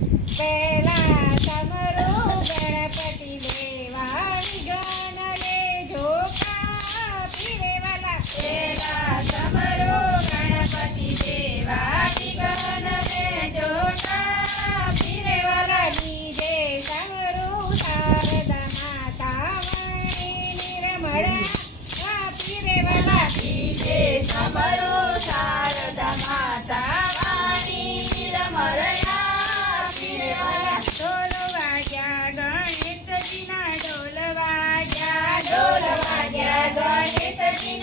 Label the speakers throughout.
Speaker 1: 咩？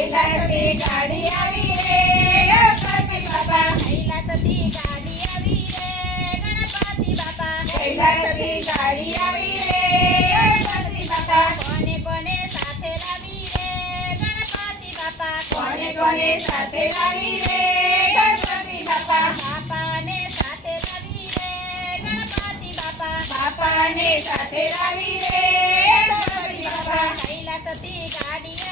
Speaker 1: સાથે
Speaker 2: લાવી રે? ગણપતિ બાપા. બાપાને સાથે લાવી રે. ગણપતિ બાપા. બાપાને સાથે લાવી રે. ગણપતિ બાપા. કૈલાસથી ગાડી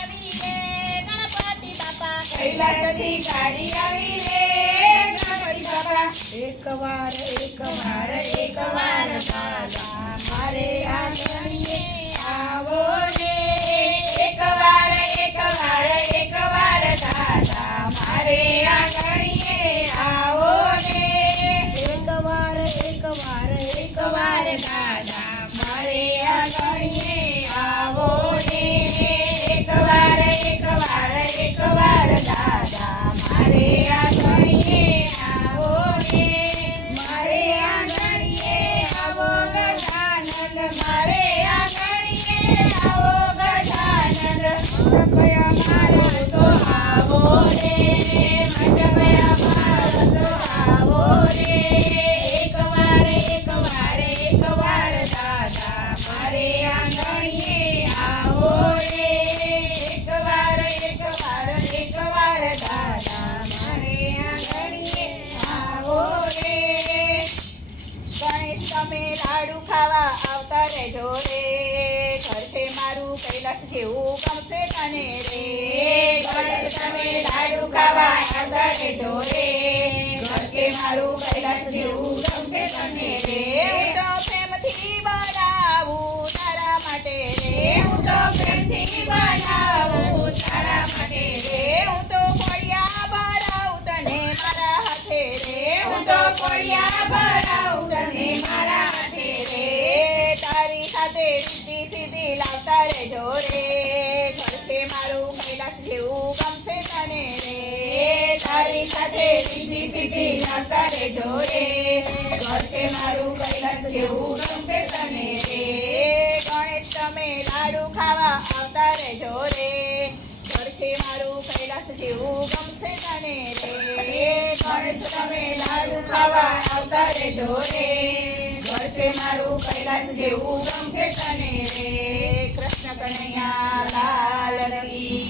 Speaker 2: કૈલાસથી ગાડી આવી રે ગણપતિ બાબા એકવાર.
Speaker 1: Kaya kaya ito, amore, magkakaroon. Kailash જેવું કરશે તને રે.
Speaker 2: તમે લાડુ ખાવા આવતા મારું કૈલાસ
Speaker 1: લાવતા રહેજો રે ઘરશે મારું કૈલાસ જેવું ગમશે તને રે.
Speaker 2: તારી સાથે સીધી સીધી લાવતા રહેજો રે ઘરશે મારું કૈલાસ જેવું ગમશે તને રે.
Speaker 1: ગણેશ, તમે લાડુ ખાવા આવતા રહેજો રે ઘરશે મારું કૈલાસ જેવું ગમશે તને રે.
Speaker 2: ગણેશ, તમે લાડુ ખાવા આવતા રહેજો રે મારું કૈલાસ જેવું ગમશે તને રે.
Speaker 1: કૃષ્ણ
Speaker 2: કનૈયા લાલ કી